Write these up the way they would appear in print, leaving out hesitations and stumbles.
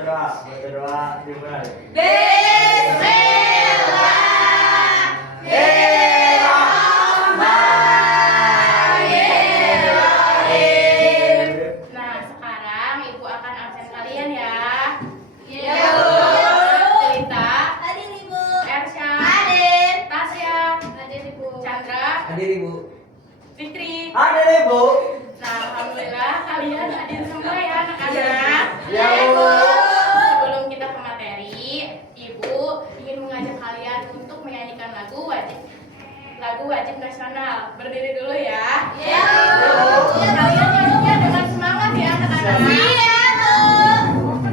Berdoa dimulai. Nah, sekarang Ibu akan absen kalian ya. Iya, Bu. Celita, Hadir Ibu. Ersya, Hadir. Tasya, Hadir Ibu. Chandra, Hadir Ibu. Fikri. Hadir Ibu. Nah, alhamdulillah kalian hadir semua ya anak-anak. Ya, Bu. Sebelum kita ke materi, Ibu ingin mengajak kalian untuk menyanyikan lagu wajib nasional. Berdiri dulu ya. Iya, Bu. Kalian nyanyinya dengan semangat ya anak-anak. Iya, Bu.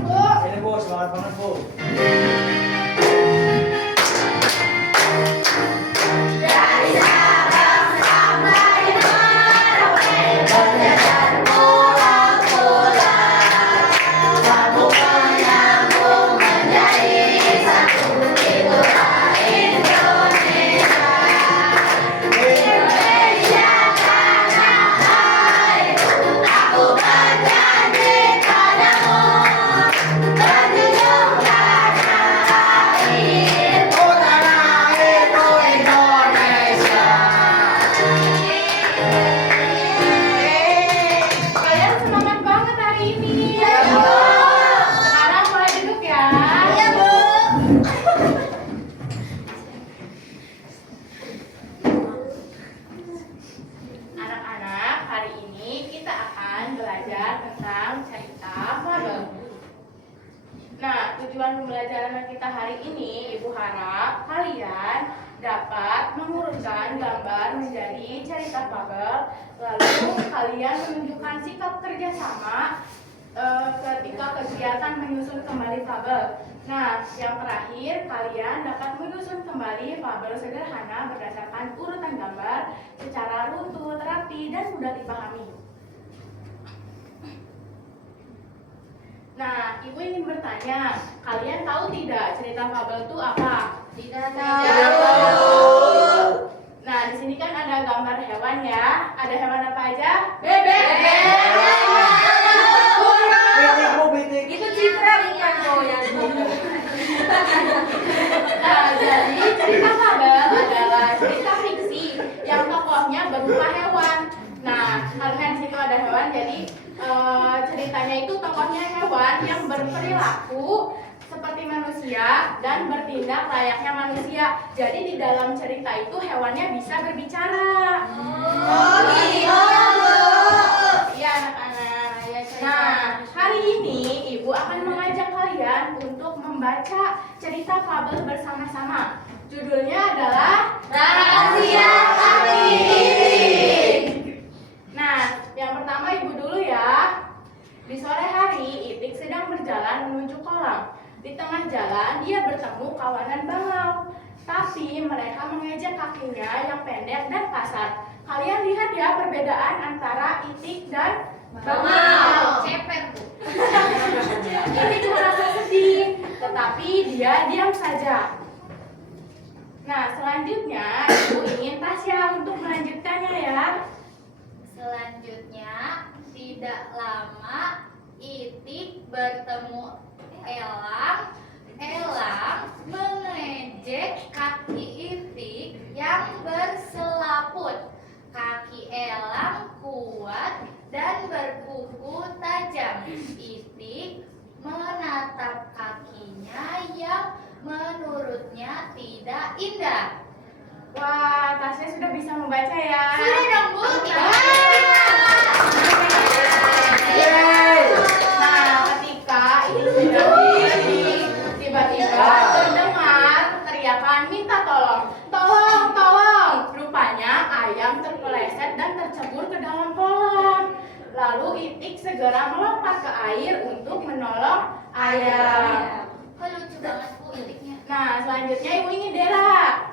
Bu. Ini Bu, semangat banget Bu. Dari Sabang sampai Merauke, berjalan pulang-pulang, sambung menyambung menjadi satu, itulah Indonesia. Indonesia tanah airku, aku berjanji padamu, berjunjung tanah airku, tanah airku Indonesia. Kalian semangat banget hari ini. Iya, Bu. Sekarang mulai duduk ya. Iya, Bu. Anak-anak, hari ini kita akan belajar tentang cerita fabel. Nah, tujuan pembelajaran kita hari ini, Ibu harap kalian dapat mengurutkan gambar menjadi cerita fabel, lalu kalian menunjukkan sikap kerjasama ketika kegiatan menyusun kembali fabel. Nah, yang terakhir, kalian dapat menyusun kembali fabel sederhana berdasarkan urutan gambar secara runtut, rapi, dan mudah dipahami. Nah, Ibu ingin bertanya, kalian tahu tidak cerita fabel itu apa? Tidak Tidak tahu. tahu. Nah, di sini kan ada gambar hewan ya. Ada hewan apa aja? Bebek. Bitik Bu, bitik. Itu Citra bukan goyang. Nah, jadi cerita fabel adalah cerita fiksi yang tokohnya berupa hewan. Nah, karena di situ ada hewan, jadi ceritanya itu tokohnya hewan yang berperilaku seperti manusia dan bertindak layaknya manusia. Jadi di dalam cerita itu hewannya bisa berbicara. Oh, gitu. Iya anak-anak. Nah, hari ini Ibu akan mengajak kalian untuk membaca cerita fabel bersama-sama. Judulnya adalah Rahasia Kaki Itik. Nah, yang pertama Ibu dulu ya. Di sore hari, Itik sedang berjalan menuju kolam. Di tengah jalan, dia bertemu kawanan bangau. Tapi mereka mengejek kakinya yang pendek dan kasar. Kalian lihat ya perbedaan antara Itik dan bangau. Cepet, Bu. Itik merasa sedih, tetapi dia diam saja. Nah, selanjutnya Ibu ingin Tasya untuk melanjutkannya ya. Selanjutnya, tidak lama Itik bertemu Elang. Elang mengejek kaki Itik yang berselaput. Kaki Elang kuat dan berkuku tajam. Itik menatap kakinya yang menurutnya tidak indah. Wah, Tasya sudah bisa membaca ya. Sudah dong, Bu. Nah, ketika itu sedang berdiri, tiba-tiba terdengar teriakan minta tolong. Tolong, tolong. Rupanya ayam terpeleset dan tercebur ke dalam kolam. Lalu Itik segera melompat ke air untuk menolong ayam. Kok lucu banget, Bu, Itiknya. Nah, selanjutnya Ibu ini Dera.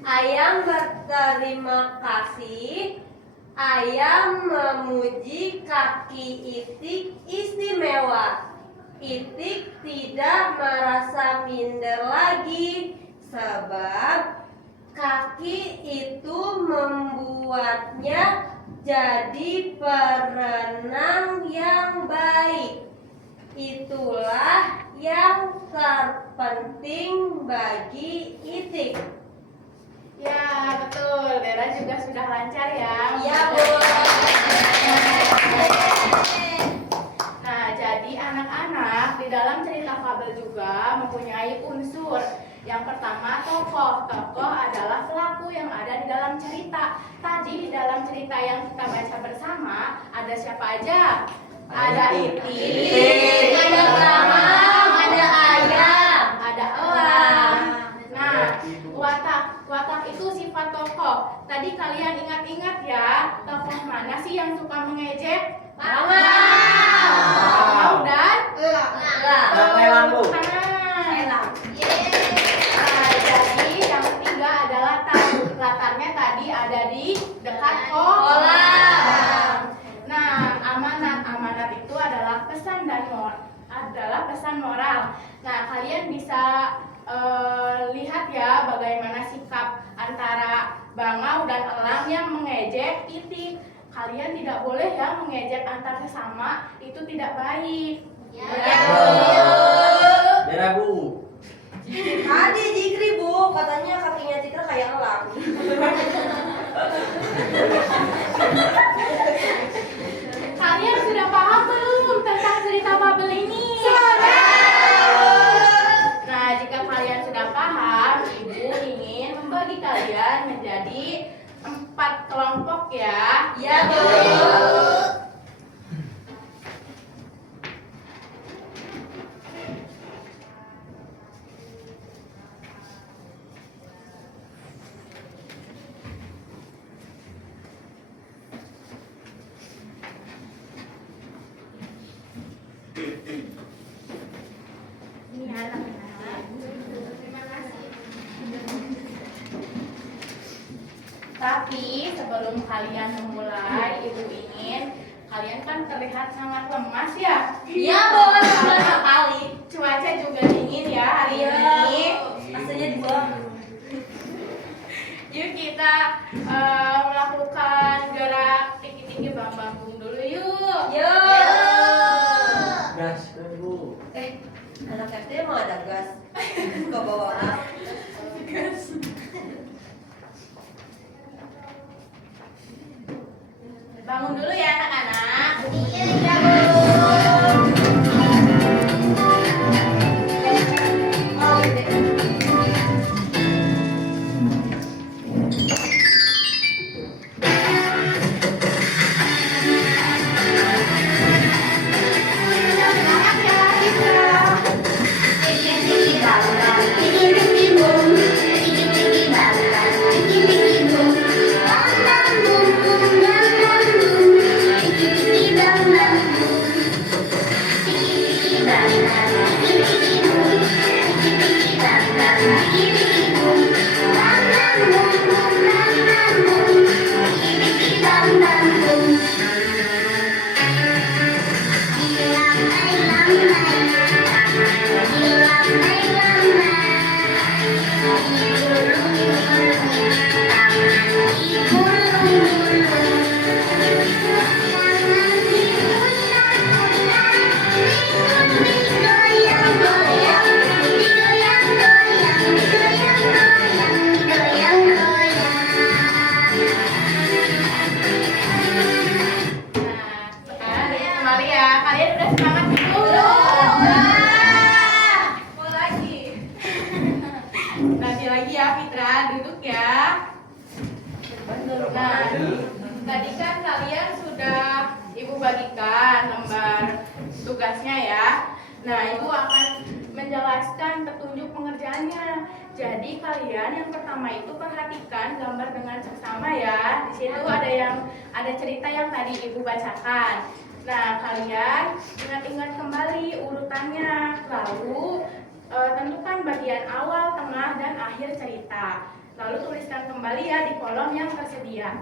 Ayam berterima kasih. Ayam memuji kaki Itik istimewa. Itik tidak merasa minder lagi sebab kaki itu membuatnya jadi perenang yang baik. Itulah yang terpenting bagi Itik? Ya, betul. Dera juga sudah lancar ya. Iya, Bu. Nah, jadi anak-anak di dalam cerita fabel juga mempunyai unsur. Yang pertama, tokoh. Tokoh adalah pelaku yang ada di dalam cerita. Tadi di dalam cerita yang kita baca bersama, ada siapa aja? Ada Itik, ada Bramang, ada Ayam, ada Elang. Nah, watak itu sifat tokoh. Tadi kalian ingat-ingat ya, tokoh mana sih yang suka mengejek? Bramang dan Elang, Bu. Elang. Nah, jadi yang ketiga adalah latarnya tadi ada di dekat kolam. Nah, amanat itu adalah pesan moral. Nah, kalian bisa lihat ya bagaimana sikap antara bangau dan elang yang mengejek Itik. Kalian tidak boleh ya mengejek antar sesama, itu tidak baik. Dera, Bu. Tadi Jikri, Bu, katanya kakinya Citra kayak elang. Kalian sudah paham belum tentang cerita fabel ini? Nah, jika kalian sudah paham, Ibu ingin membagi kalian menjadi 4 kelompok ya. Iya, Bu. Ini anak-anak. Terima kasih. Tapi sebelum kalian memulai, Ibu ingin kalian kan terlihat sangat lemas ya. Iya, Bu. Sama sekali. Cuaca juga dingin ya hari ini. Rasanya dua. Yuk kita melakukan gerak tinggi-tinggi bambang dulu yuk. Yuk. Gas, Bu. Anak SD mau ada gas. Suka bawa orang. Bangun dulu ya anak-anak. Iya, Oh, gede. Nah, sekarang kembali ya. Kalian udah semangat belum? Mau lagi. Nanti lagi ya Fitra, duduk ya. Nah, tadi kan kalian sudah Ibu bagikan lembar tugasnya ya. Nah, Ibu akan menjelaskan petunjuk pengerjaannya. Jadi kalian yang pertama itu perhatikan gambar dengan seksama ya. Di situ ada cerita yang tadi Ibu bacakan. Nah, kalian ingat-ingat kembali urutannya. Lalu tentukan bagian awal, tengah, dan akhir cerita. Lalu tuliskan kembali ya di kolom yang tersedia.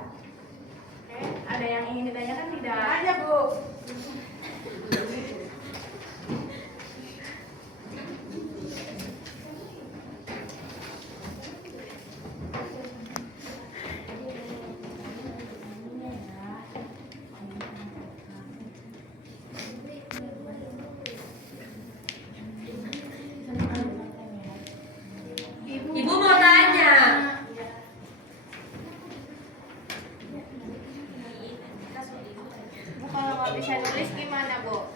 Oke, ada yang ingin ditanyakan tidak? Ada, Bu. nggak bisa nulis gimana, Bu?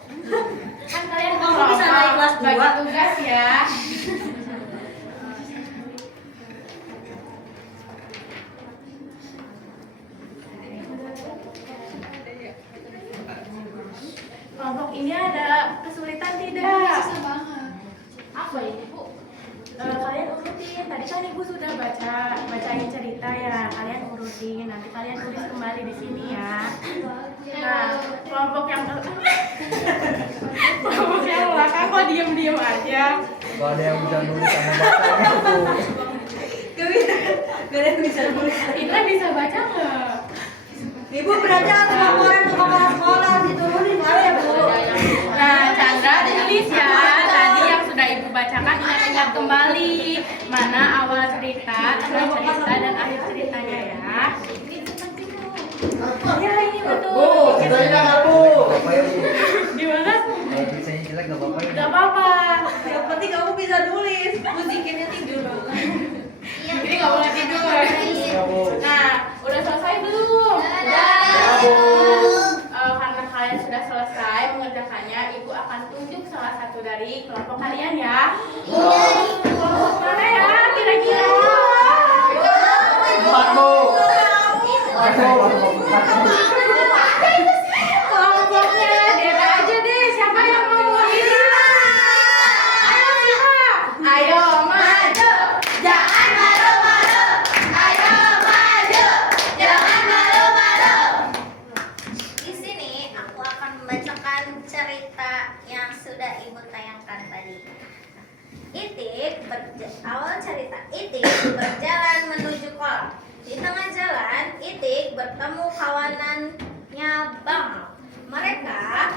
Kan kalian Kamu bisa naik kelas bagi 2. tugas ya. Kelompok ini ada kesulitan tidak? Susah banget. Apa ini, Bu? Kalian urutin. Tadi kan Ibu sudah bacain cerita ya. Kalian urutin. Nanti kalian tulis kembali di sini ya. Nah, kelompok yang kelompok yang belakang kok diem-diem aja. Gak ada yang bisa nulis sama bacanya tuh. Gak ada yang bisa nulis. Itra bisa baca nggak? Ibu berarti harus laporan ke kepala sekolah diturunin kali ya Bu. Nah, Chandra tulis ya. Tadi yang sudah Ibu bacakan ingat-ingat kembali mana awal cerita, tengah cerita, dan akhir ceritanya ya. Ya ini betul. Bu, ceritanya nggak Bu? Apa ya Bu? Gimana? Kalau bisanya jelek gak apa-apa ya. Gak apa-apa. Yang penting kamu bisa nulis. Musikinnya tidur. Jadi nggak boleh tidur. Ya Bu. Nah, udah selesai belum? Ya Bu. Karena kalian sudah selesai mengerjakannya, Ibu akan tunjuk salah satu dari kelompok kalian ya. Kelompok mana ya? Kira-kira? 4 Bu. 4 Bu. Kelompoknya Dera aja deh. Siapa yang mau mewakili? Ayo siapa? Ayo maju. Jangan malu-malu. Ayo maju. Jangan malu-malu. Di sini aku akan membacakan cerita yang sudah Ibu tayangkan tadi. Awal cerita Itik berjalan menuju kolam. Di tengah jalan, Itik bertemu kawanannya Bang. Mereka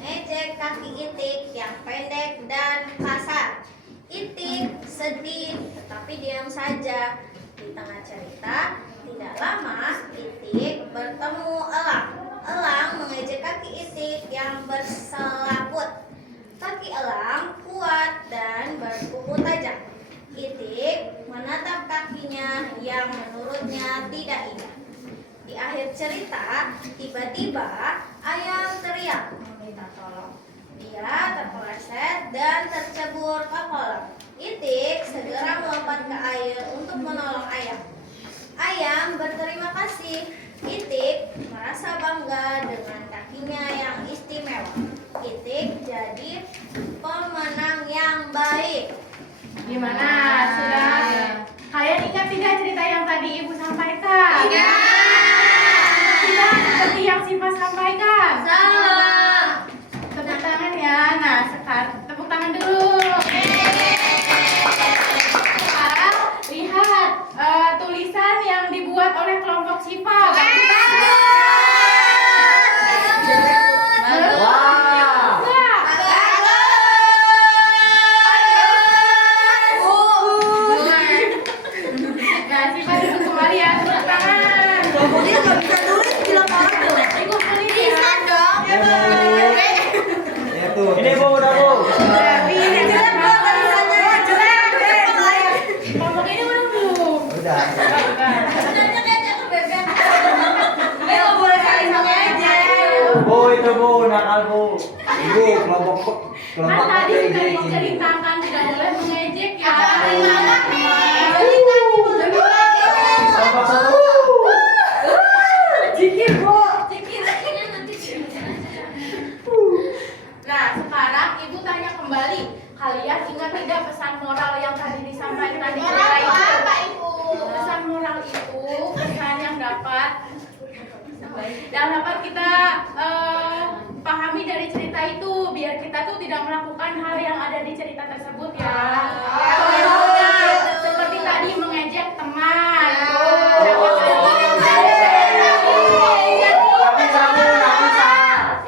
ngejek kaki Itik yang pendek dan kasar. Itik sedih tetapi diam saja. Di tengah cerita, tidak lama Itik bertemu Elang. Elang mengejek kaki Itik yang berselaput. Kaki Elang kuat dan berkuku tajam. Itik menatap kakinya yang menurutnya tidak indah. Di akhir cerita, tiba-tiba ayam teriak meminta tolong. Dia terpeleset dan tercebur ke kolam. Itik segera melompat ke air untuk menolong ayam. Ayam berterima kasih. Itik merasa bangga dengan kakinya yang istimewa. Itik jadi pemenang yang baik. Gimana? Sudah? Kalian ingat tidak cerita yang tadi Ibu sampaikan? Tidak seperti yang Siva sampaikan. Tepuk tangan ya. Nah, sekarang tepuk tangan dulu. Sekarang lihat tulisan yang dibuat oleh kelompok Siva. Wah. Nah, Siva duduk kembali ya. Tepuk tangan. Kelompoknya nggak bisa nulis bilang orang jelek. Ikut kulit ya. Ya Bu. Ya tuh. Ini Bu, udah Bu. Ini jelek banget tulisannya. Jelek deh. Kelompok ini udah belum? Udah. Sebenarnya kayaknya tuh bebek. Ayo boleh kali sama aja. Bu, itu Bu, nakal Bu. Ibu, kelompok Kan tadi kayak sudah gini. diceritakan tidak boleh mengejek ya. Kelompok 1. Cikir Bu. Kayaknya nanti Nah, sekarang Ibu tanya kembali. Kalian ingat tidak pesan moral yang tadi disampaikan di cerita itu? Pesan moral itu pesan yang dapat kita pahami dari cerita itu, biar kita tuh tidak melakukan hal yang ada di cerita tersebut ya. Seperti tadi mengejek teman.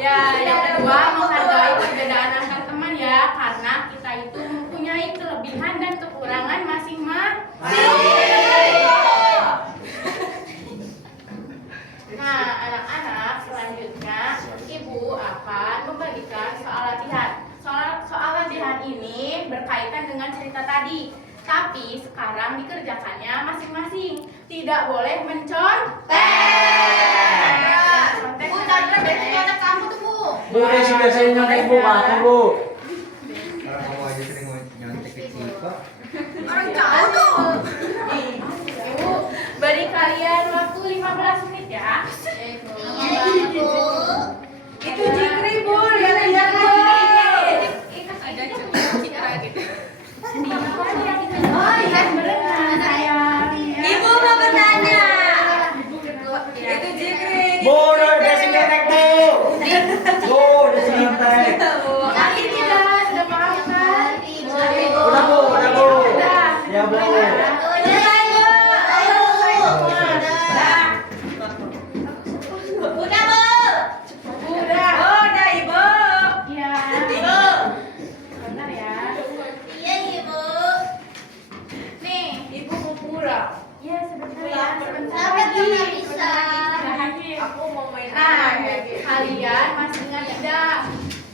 Ya, yang kedua menghargai perbedaan antar teman ya, karena kita itu mempunyai kelebihan dan kekurangan masing-masing. Nah, anak-anak, selanjutnya Ibu akan membagikan soal latihan. Soal latihan ini berkaitan dengan cerita tadi, tapi sekarang dikerjakannya masing-masing. Tidak boleh mencontek. Bu Chandra, besok ada kamu sih biasanya nyontek Bu, aku Bu. Kalau kamu aja sering nyontek ke Cipa. Orang jauh tuh. Ibu beri kalian waktu 15 menit ya. Iya, Ibu. Itu Jikri Bu, lihat-lihat Bu. Ada citra gitu. Oh iya berenang sayang. Ibu mau bertanya. Itu Jikri. Bu, udah sing nyontek Bu. Bu, udah sing nyontek. Kali ini sudah paham kan? Udah Bu, udah Bu. Ya Bu. Udah, Ibu. Ayo, Bu. Udah, Bu. Udah. Oh, dah Ibu. Iya. Ibu. Bentar ya. Iya, Ibu. Nih. Ibu mau pulang. Iya sebentar ya. Sebentar Sampai lagi. tuh nggak bisa. Sebentar lagi. Aku mau main. Nah, kalian masih ingat tidak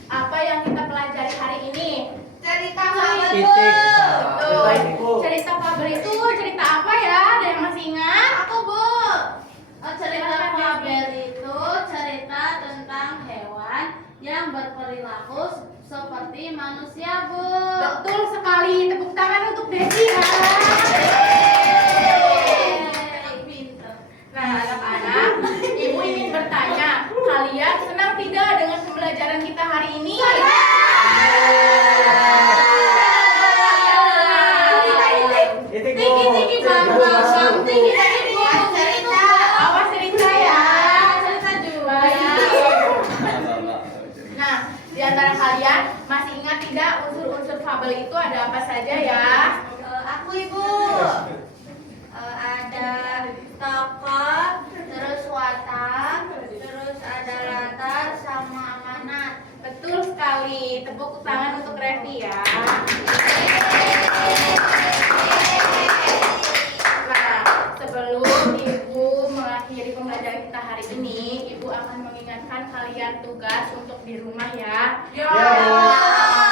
apa yang kita pelajari hari ini? Cerita fabel, Bu. Titik. Betul. Cerita Bu. Cerita fabel itu cerita apa ya? Ada yang masih ingat? Aku, Bu. Cerita fabel itu cerita tentang hewan yang berperilaku seperti manusia, Bu. Betul sekali. Tepuk tangan untuk Desi ya. Nah, anak-anak, Ibu ingin bertanya, kalian senang tidak dengan pembelajaran kita hari ini? Titik Bu. Tinggi-tinggi Bu, masuk. tinggi-tinggi Bu. Cerita. Awas cerita ya. Cerita juga. Nah, di antara kalian masih ingat tidak unsur-unsur fabel itu ada apa saja ya? Aku, Ibu. Ada tokoh, terus watak, terus ada latar sama amanat. Betul sekali. Tepuk tangan untuk Revi ya. Nah, sebelum Ibu mengakhiri pembelajaran kita hari ini, Ibu akan mengingatkan kalian tugas untuk di rumah ya. Ya.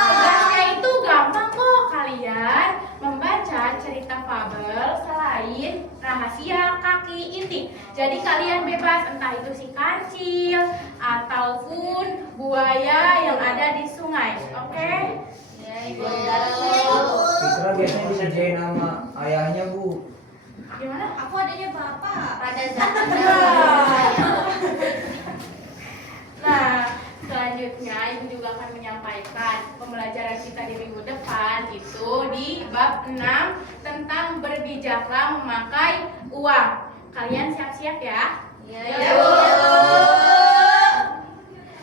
Tugasnya itu gampang kok. Kalian membaca cerita fabel selain rahasia kaki inti. Jadi kalian bebas entah itu si kancil ataupun buaya yang ada di sungai. Oke? Ya, Ibu. Citra biasanya dikerjain sama ayahnya Bu. Gimana? Aku adanya bapak. Pada zaman Nah, selanjutnya Ibu juga akan menyampaikan pembelajaran kita di minggu depan itu di bab 6 tentang berbijaklah memakai uang. Kalian siap-siap ya? Ya, Bu.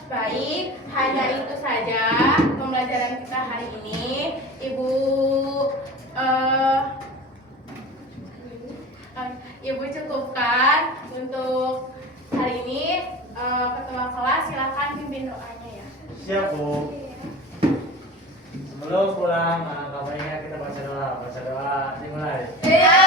Baik, hanya itu saja pembelajaran kita hari ini. Ibu cukupkan untuk hari ini. Ketua kelas silakan pimpin doanya ya. Siap Bu. Sebelum pulang, kabarnya kita baca doa. Baca doa dimulai. Ya.